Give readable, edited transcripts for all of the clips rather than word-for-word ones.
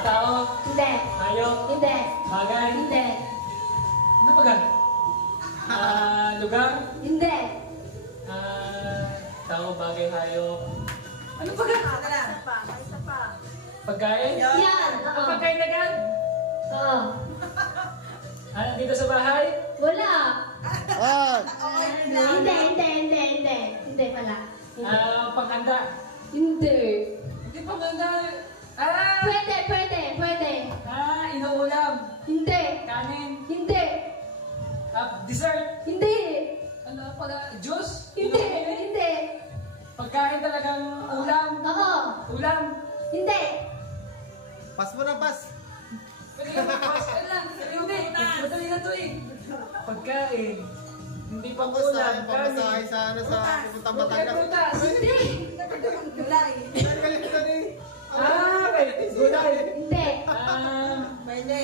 Tao? Hindi. Hayop? Hindi. Bagay? Hindi. Ano ba gan? Lugar? Hindi. Tao, bagay, hayop. Ano ba gan? Isa pa. Pagkain? Yan. Oo. Pagkain na gan? Oo. Dito sa bahay? Wala. Okay lang. Hindi pala. Panghanda? Hindi. Hindi panghanda. Pwede. Inuulam? Hindi. Kanin? Hindi. Dessert? Hindi. Ano pala? Juice? Hindi. Inuulam? Hindi. Pagkain talagang ulam? Oo. Ulam? Hindi. Pas mo na, pas. Pwede ka mag-pass ka lang. Hindi. Madali na to eh. Pagkain. Hindi pang ulam. Pagkasahay sa ano sa pupuntang Batangas. Prutas. Hindi. Gulay. Okay. Gulay. Hindi. Pwede.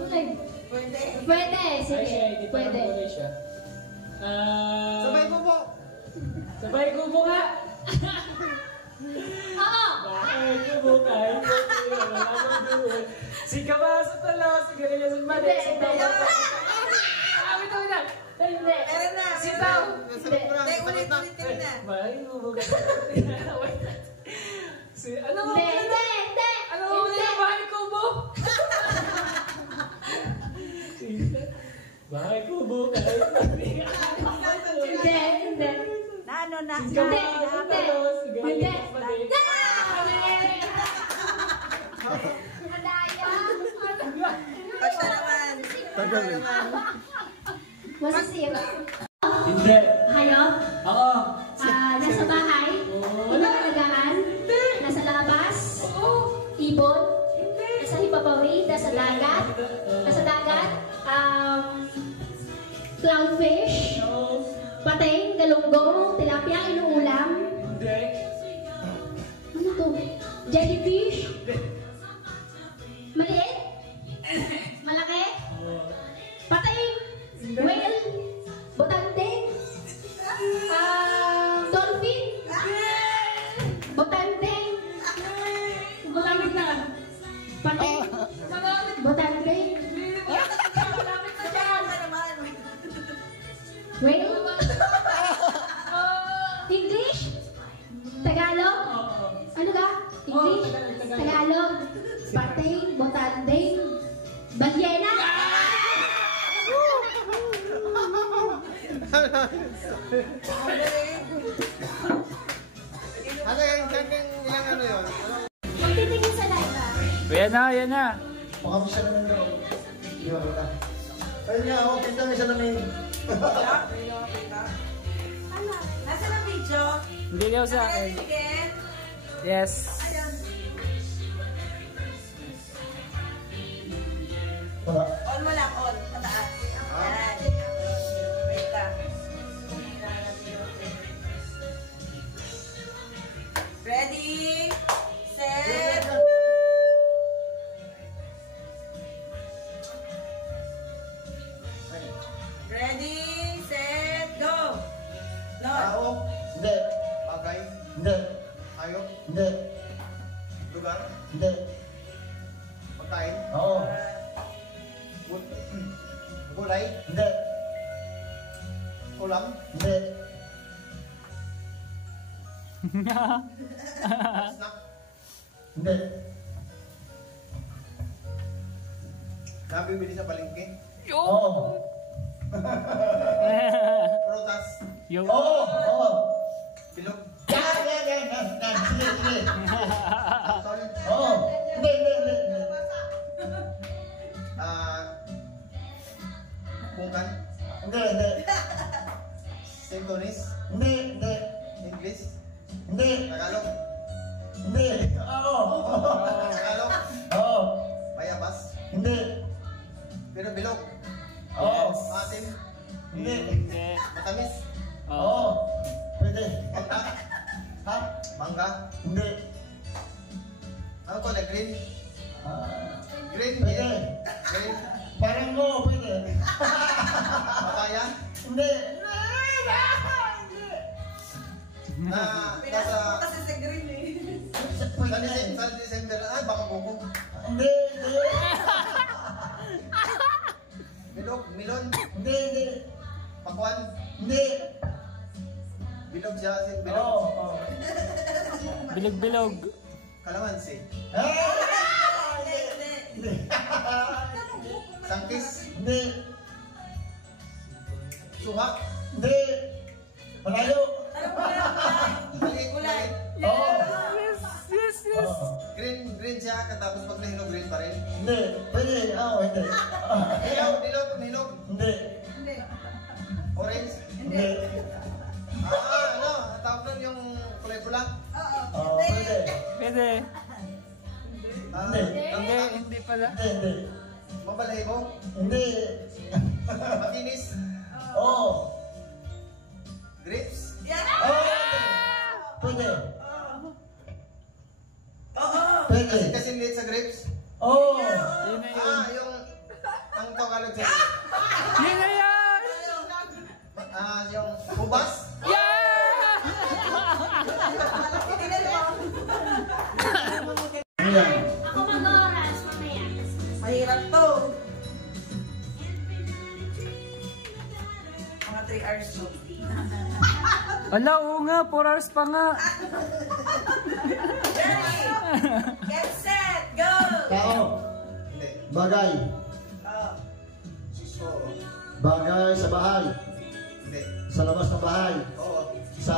Gulay. Pwede. Pwede. Sige. Di pa Pwede. gulay siya. Sabay mo po. Sabay kubo nga. Oo. Bakit kubo kayo? Wala mo doon. Si Kawaso tala. Si Garillas at Mali. Si Hindi. Wait lang. Hindi. Meron na. Sitaw. Nasagot mo na. Hindi, Sagot na. ulit-ulitin na. Bakit kubo ka? Ano mo? Hindi. Ano mo na bahay kubo? Bahay kubo kayo. Hindi. Na ano na? Hindi. Basta naman. Tagal eh. Masisira. Hindi. Hayop. Ako. Nasa bahay. Wala. Nagalagaan. Nasa labas. Oo. Ibon. Nasa hipapawi. Nasa dagat. Nasa dagat. Clownfish. No. Pating. Galunggong. Tilapia. Inuulam. Hindi. Ano to? Jellyfish. Maliit. Malaki. Pating. Whale. Botanding. Dolphin. Botanding. Malapit na. Pating. Botanding. Malapit na dyan. Whale. English. Tagalog. Ano ka? English. Tagalog. Pating. Botanding. Balyena. Ano yung ilang ano yun? Magtitingin sa live ah. Yan na. Baka mo siya naman daw. Hindi mo kita. Ayun nga ako, kita mo siya namin. Nasa na video? Hindi daw sa akin. Yes. Ayun. Wala. On mo lang, on. Pataas. Yan. Wait lang. Ready, set, ready, set, go. No. Tao? Hindi. Bagay? Hindi. Hayop? Hindi. Lugar? Hindi. Pagkain? Oo. Gulay? Hindi. Ulam? Hindi. Snack? Hindi. Nabibili sa palengke? Oo. Prutas? Oo. Oo. Bilog? Yan. Sige. Sorry. Oo. Hindi. Bungan? Hindi. Sintonis? Hindi. English? Hindi. Tagalog? Hindi. Oo. Tagalog? Oo. Mayabas? Hindi. Pero bilog? Oo. Asim? Hindi. Matamis? Oo. Pwede. Mangga? Ha? Mangga? Hindi. Ano to? Like green? Green? Pwede. Green? Parang mo, pwede. Papaya? Hindi. Pinasok mo kasi sa green eh. Sa December, baka buko. bilog-bilog. Oo. Bilog-bilog. Kalamansi. Hindi. Sangkis. Hindi. Suha. Hindi. Malayo. Maliit. Kulay. Oo. Oo. Green siya, katapos pag nahinog green pa rin. Hindi. Pwede. Oo, hindi. Dilaw pag nahinog. Hindi. Hindi. Orange. Hindi. Tawag nun yung kulay pula. Oo, pwede. Pwede. Hindi. Hindi pala. Hindi. Mabalahibo. Hindi. Makinis. Oo. Grapes. Oo. Pwede. Pwede. Kasi liit sa grapes. Oo. Yun na yun. Yung ang Tagalog sa Yun na yan! yung hubas. Ano yan? Ako mag-oras, mamaya. Mahirap to. Mga 3 hours to. Ala, oo nga. 4 hours pa nga. Ready? Get set, go! Tao. Hindi. Bagay. Oh. Oo. Bagay sa bahay. Hindi. Sa labas ng bahay. Oo. Sa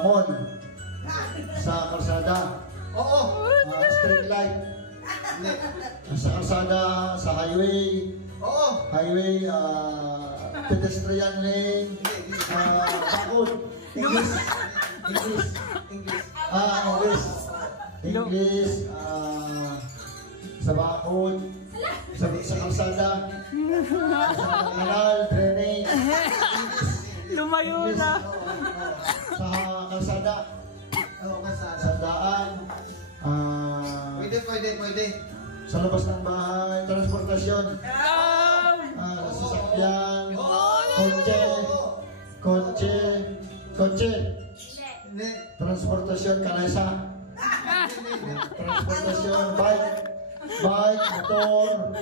mall. Sa kalsada. Oo. Street light. Hindi. Sa kalsada. Sa highway. Oo. Highway. Pedestrian lane. Bakod. English. English. English. English. English. Sa bakod. Sa kalsada. Sa kanal. Drainage. Lumayo na. Sa kalsada. Oo, kasada. Sa daan. Pwede. Sa labas ng bahay. Transportasyon. Sasakyan. Kotse. Hindi. Transportasyon. Kalesa. Transportasyon. Bike. Motor.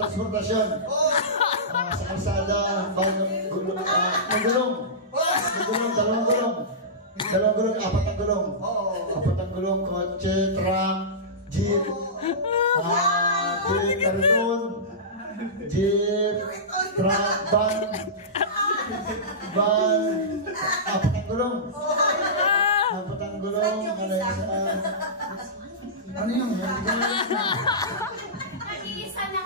Transportasyon. Sa kalsada. Magulong. Dalawang gulong. Apat ang gulong. Apat ang gulong. Kotse. Truck. Jeep. Kariton. Jeep. Truck. Van. Apat ang gulong. Apat ang gulong. Ano yun? Nag-iisa na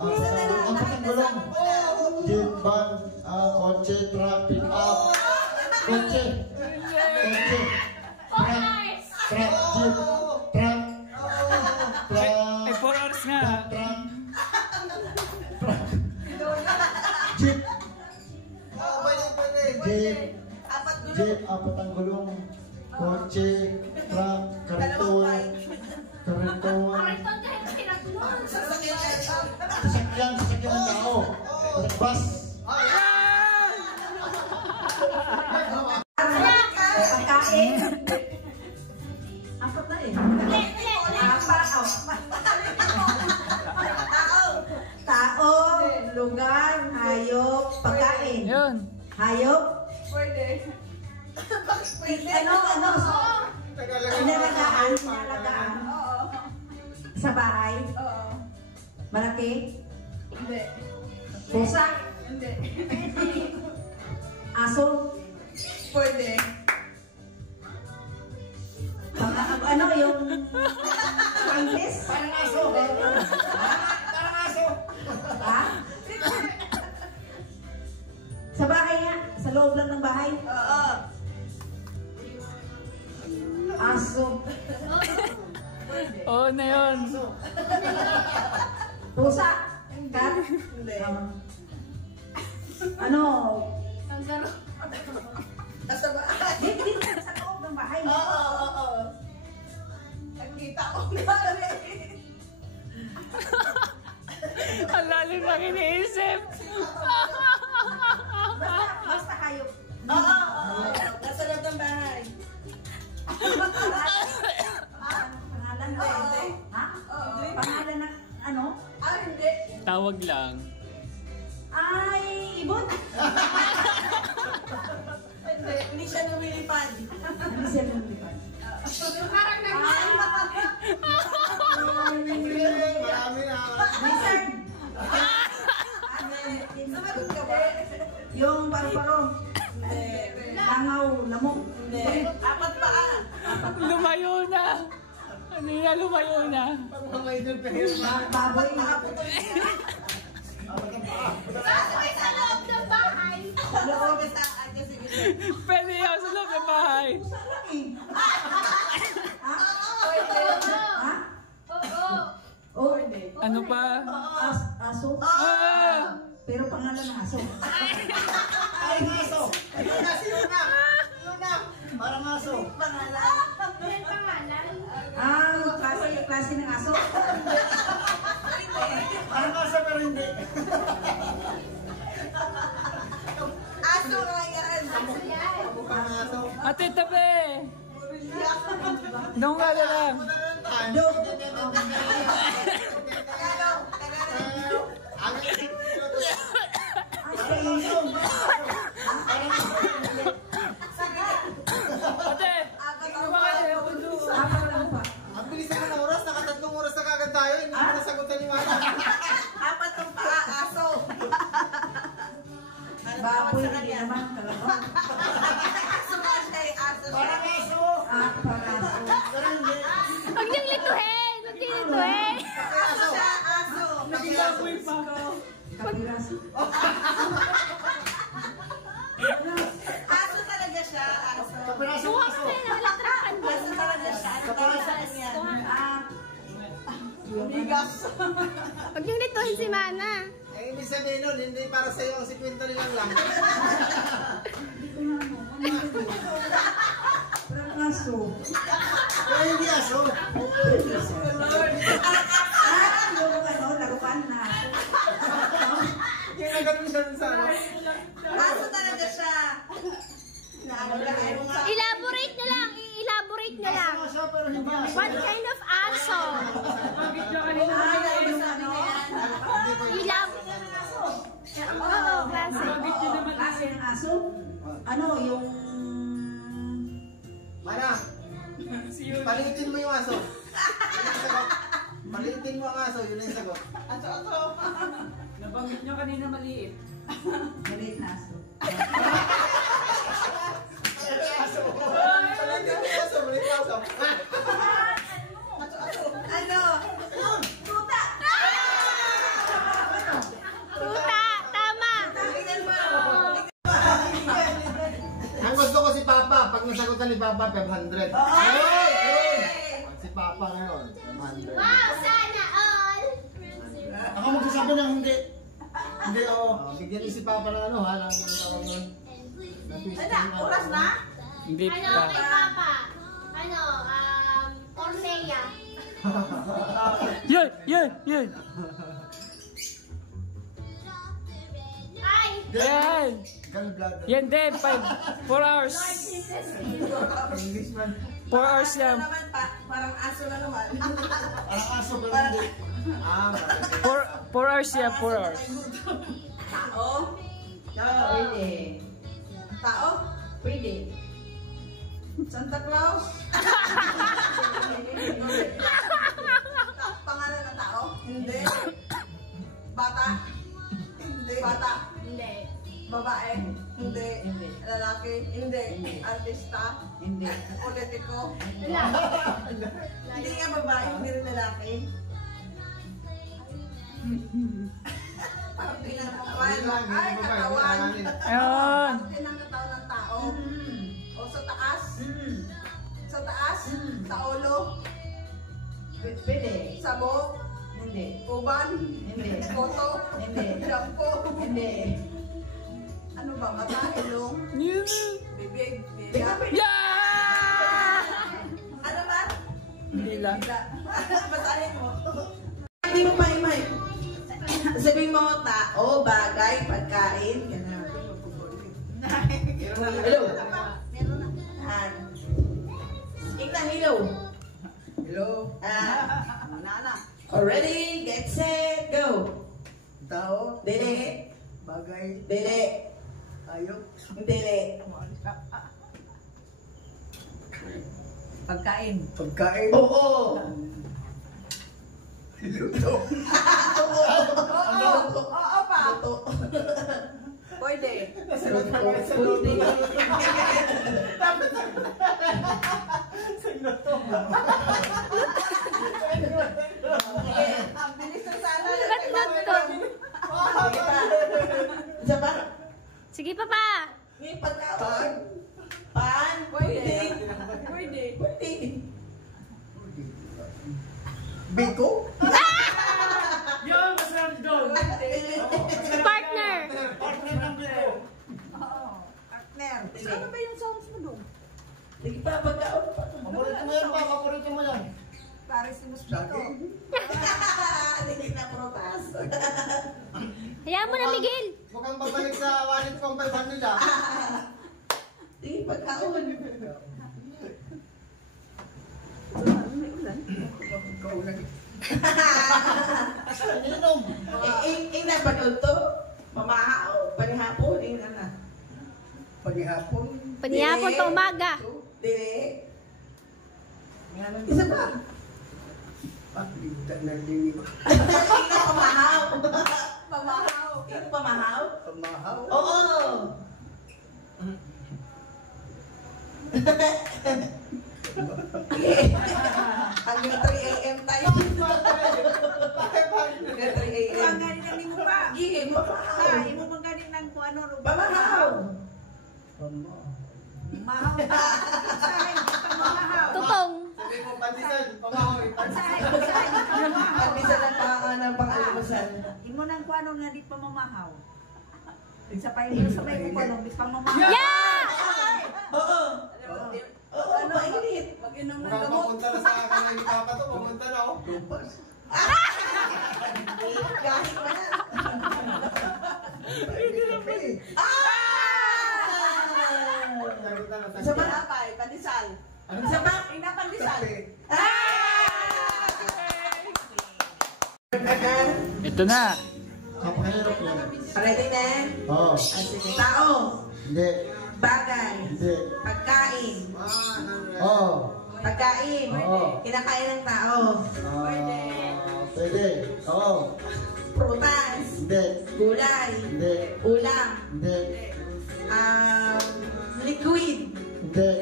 Apat ang gulong. Jeep, van, kotse, truck, pick up. Kotse. Truck, jeep, truck. Ay, 4 hours nga. Jeep, Pwede. Apat gulo. jeep, apat ang gulong. Kotse, truck, kariton. Kariton kahit pinagulong. Sasakyan ng tao. Bus. Pagkain. Apat na eh. Tao, lugar, hayop, pagkain. Yun. Hayop? Pwede. Ano? Inalagaan? Sa bahay? Oo. Malaki? Hindi. Pusa? Hindi. Aso? Pwede. Ano yung English? Parang aso. Parang aso. Ha? Sa bahay nga? Sa loob lang ng bahay? Oo. Aso. Oo na yun. Pusa? Cat? Hindi. Ano? Kangaroo. Sa bahay? Hindi, sa loob ng bahay. Oo. Nakita ko na rin. Ang lalim lang iniisip. Basta hayop. Oo. Nasa loob ng bahay. Pangalan ba? Ha? Pangalan ng ano? Hindi. Tawag lang. Ay, ibon? Hindi. lumilipad. Ano siya lumilipad? Parang Marami na. Lizard. Sumagot ka ba? Yung paru-paro. Langaw, lamok. Apat paa. Lumayo na. Ano na, lumayo na. Parang mga idol pa yun. Baboy. Nakaputol siya. Sasabay sa loob ng bahay. Loob sa akin si Lizard. Pwede yan sa loob ng bahay. Ha? Oo. Oh, Ano pa? aso. Ah! Pero pangalan ng aso. Ay, aso. Yun na. Parang aso. Pangalan. Yan pangalan. Klase ng aso. Parang aso pero hindi. Aso nga yan. Aso yan. Mukhang aso. Ate, tabi! Nung nga na lang. Tagalog. Tagalog. Ate! Ang bilis naman ng oras, nakatatlong oras na kagad tayo. Hindi mo nasagutan ni Mana. Apat ng paa, aso. Baboy, hindi naman. Kalabaw. Aso nga siya eh, aso siya. Parang aso. Paraso. Pero hindi. Huwag niyong lituhin. Huwag niyong lituhin. Aso siya, aso. Naglaboy pa. Kapiraso. Aso talaga siya, aso. Kapiraso ng aso. Aso talaga siya. Ano tawag niya? Bigas. Huwag niyong lituhin si Mana. Eh, ibig sabihin nun, hindi para sa'yo ang 50 nilang lang. Parang aso. Pero hindi aso. Yung laruan na aso. Yung nagano'n siya sa ano. Aso talaga siya. Naano nga. Elaborate nyo lang. I-elaborate nyo lang. Aso nga siya pero hindi aso. What kind of aso? Oo, klase. Klase ng aso? Ano, yung... Mana, palitin mo yung aso. Yun ang sagot. Palitin mo ang aso, yun ang sagot. Aso. Nabanggit nyo kanina maliit. Maliit na aso. Palitin mo yung aso, palitin mo yung aso. Ano? Tuta. Tuta, tama. Tingnan mo. Ang gusto ko si Papa, pag nasagutan ni Papa, 500. Si Papa ngayon, 500. Wow, sana all. Ako magsasabi ng hindi. Hindi, oo. Bigyan niyo si Papa ng ano ha, ng tawag nun. Ano? Oras na? Hindi Ano pa. kay Papa? Ano, Cornea. Yun! Ay! Yan! Gallbladder. Yan din, 4 hours. English man. 4 hours Aso yan. naman, parang aso na naman. Parang aso pero hindi. Ah, 4 hours yan, 4 hours. Tao? Pwede. Tao? Pwede. Santa Claus? Pangalan ng tao? Hindi. Bata? Hindi. Bata? Hindi. Babae? Hindi. Lalaki? Hindi. Artista? Hindi. Politiko? Wala. Hindi nga babae, hindi rin lalaki. Parang pinakawan. Ay, katawan. Ayun. Parte ng katawan ng tao. O sa taas? Sa taas? Sa ulo? Pwede. Sa buhok? Hindi. Uban? Hindi. Koto? Hindi. Shampoo? Hindi. Ano ba? Mata? Ilong? Bibig? Dila? Yeah! Ano ba? Hindi lang. Dila. Basahin mo. Hindi mo maimay. Sabihin mo, tao, bagay, pagkain. Ganun. Hello. Yan. Tingnan, hello. Hello. Ready, get set, go. Tao, Dili. bagay, Dili. ayok, Dili. Pagkain. Pagkain. Oo. Luto. Oo pa. Pwede. Nasagot pa kayo sa luto. Sa luto. Ang bilis na sana. Ba't luto? Isa pa? Sige, Papa. May pagkaon. Pan. Pwede. Pwede. Pwede. Biko? Yung masarap doon. Partner. Partner ng biko. Oo. Partner. Ano ba yung songs mo doon? Sige pa, pagkaon pa. Paborito mo yan pa, paborito mo yan. Paris ni Mosquito. Hindi na protas. Hayaan mo na, Miguel. Mukhang babalik sa wallet ko ang 500 ah. Sige, pagkaon. Ininom. Napanood to? Mamahaw. Panihapon. Na. Paghihapon. Panihapon pa umaga. Dili. Isa pa. Nagdinig. Pamahaw. Pamahaw. Ito pamahaw? Pamahaw. Oo. Hanggang 3 a.m. tayo. Hanggang 3 a.m. Ang galing ng limo pa. Gigi, Ha, imo man galing ng kung ano. pamahaw. Mahaw pa. Usahay, basta mahaw. Tutong. Sabi mo, pandisan, pamahoy, pandisan. Usahay, basta mahaw. Pagbisan ng pang-almusal. Imo nang kung ano nga di pa mamahaw. Sa pa imo sa may kung ano, di pa mamahaw. Yeah! Oo. Oo, mainit. Mag-inom ng Mukhang gamot. papunta na sa akin ni Papa to, papunta na oh. Galing mo na. Sagot na lang, Isa sagot. pa? Apay, pandesal. Isa pa? Ina pandesal. Ito na. Napakahirap yan. Ready na? Oo. Sige. Tao. Hindi. Bagay. Hindi. Pagkain. Oo. Pagkain. Oo. Kinakain ng tao. Pwede. Oo. Prutas. Hindi. Gulay. Hindi. Ulam. Hindi. Liquid. Hindi.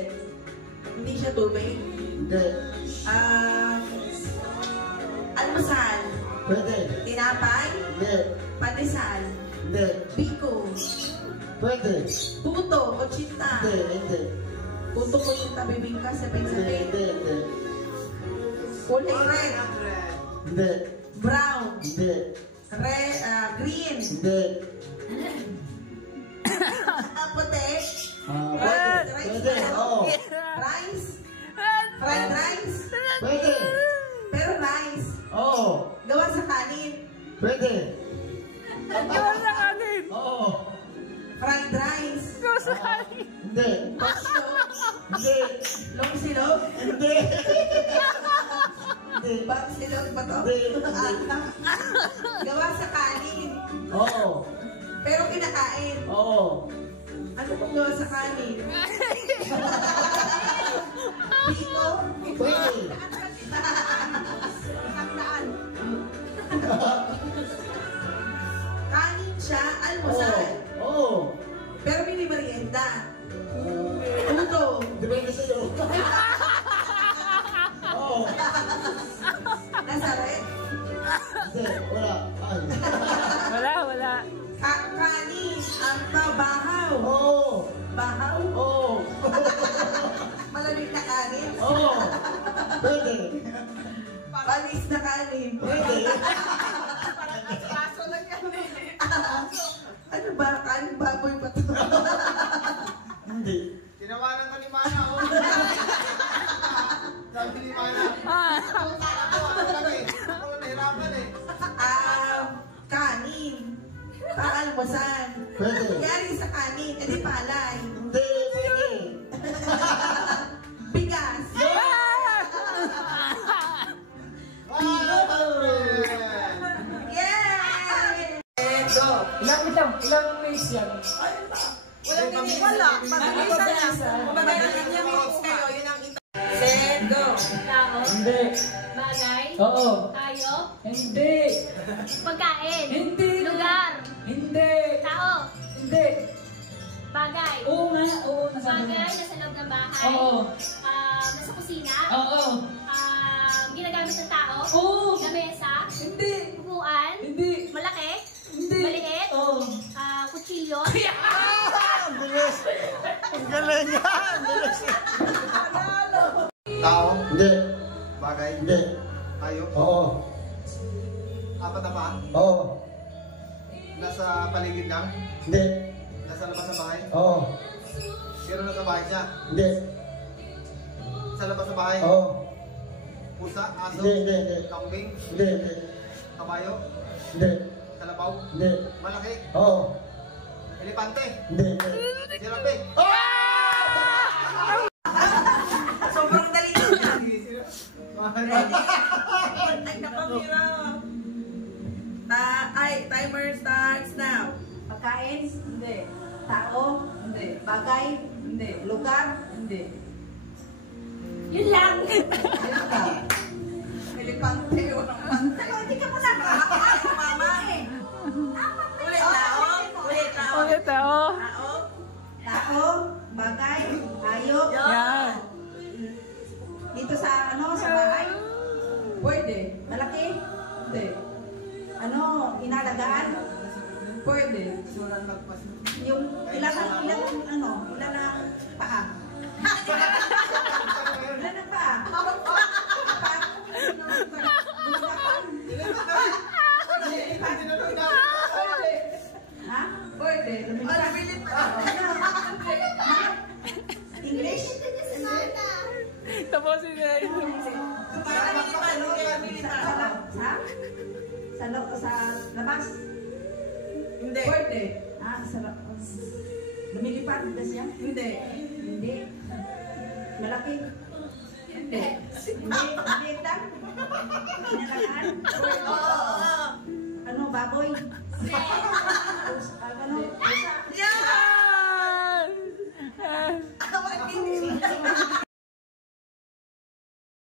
Hindi siya tubig. Hindi. Almusal. Pwede. Tinapay. Hindi. Pandesal. Hindi. Biko. Pwede. Puto. Kutsita. Hindi. Hindi. Puto kutsita bibingka sa Hindi. pensabi. Hindi. Hindi. Kulay red. Hindi. Brown. Hindi. Green. Hindi. Puti. Pwede. Pwede. Oo. Rice. Fried rice. Pwede. Pero rice. Oo. Gawa sa kanin. Pwede. Gawa sa kanin. Oo. Fried rice. Gawa sa kanin. Hindi. Pasyo. Hindi. Long silog. Hindi. Hindi. Bang silog ba to? Hindi. Gawa sa kanin. Oo. Pero kinakain. Oo. Ano pong gawa sa kanin? Biko. Pwede. Saklaan. Kanin siya, almusal. Oo. Pero minimerienda. Puto. Depende sa'yo. Oo. Nasa red. Hindi. Wala. Ay. Wala. Kanin. Ang bahaw. Oo. Bahaw. Oo. Malamig na kanin. Oo. Pwede. Panis na kanin. Pwede. Kaso lang yan. Ano ba? Kanin baboy pa to? Hindi. Tinawanan ka ni Mana oh. Sabi ni Mana. Ako kami. Ako nahirapan eh. Kanin. Paalmusan. Pwede. Yari sa kanin. Edi palay. Hindi. Pwede. Bigas. Yay! Go! Ilang minutes yan? Wala. Mabilisan lang. Kumbaga, ilang minutes kayo, yun ang Hindi. Bagay? Oo. Tayo? Hindi. Pagkain? Hindi. Lugar? Hindi. Tao? Hindi. Bagay? Oo nga. Oo, nasabi mo. Bagay, nasa loob ng bahay? Oo. Nasa kusina? Oo. Ginagamit ng tao? Oo. Lamesa? Hindi. Upuan? Hindi. Malaki? Hindi. Maliit? Oo. Kutsilyo? Ang bilis! Ang galing nga! Ang bilis! Tao, Hindi. bagay, Hindi. hayop, Oo. apat na paa, Oo. nasa paligid lang, Hindi. nasa labas ng bahay, Oo. pero nasa bahay siya, Hindi. sa labas ng bahay, Oo. pusa, aso, Hindi, hindi, hindi. kambing, Hindi, hindi. kabayo, Hindi. kalabaw, Hindi. malaki, Oo. elepante, Hindi, hindi. sirape. Sobrang dali na. Ay, napamira. Timer starts now. Pagkain? Hindi. Tao? Hindi. Bagay? Hindi. Lugar? Hindi. Yun lang! Elepante, walang pante. Hindi ka mo nakakakas, mama eh. Ulit tao. Ulit tao. Ulit ako. Tao. Tao? Bagay? Hayop? Yan. Dito sa sa bahay? Pwede. Malaki? Hindi. Inalagaan? Pwede. Yung ilan ang paa? Ilan ang paa? Apat? Ha? Pwede. Lumilipad pa. English? Tapusin na yun. Sa labas? Hindi. Pwede. Lumilipad ba siya? Hindi. Hindi. Malaki? Hindi. Hindi. Maliit lang? Inalagaan? Oo. Baboy?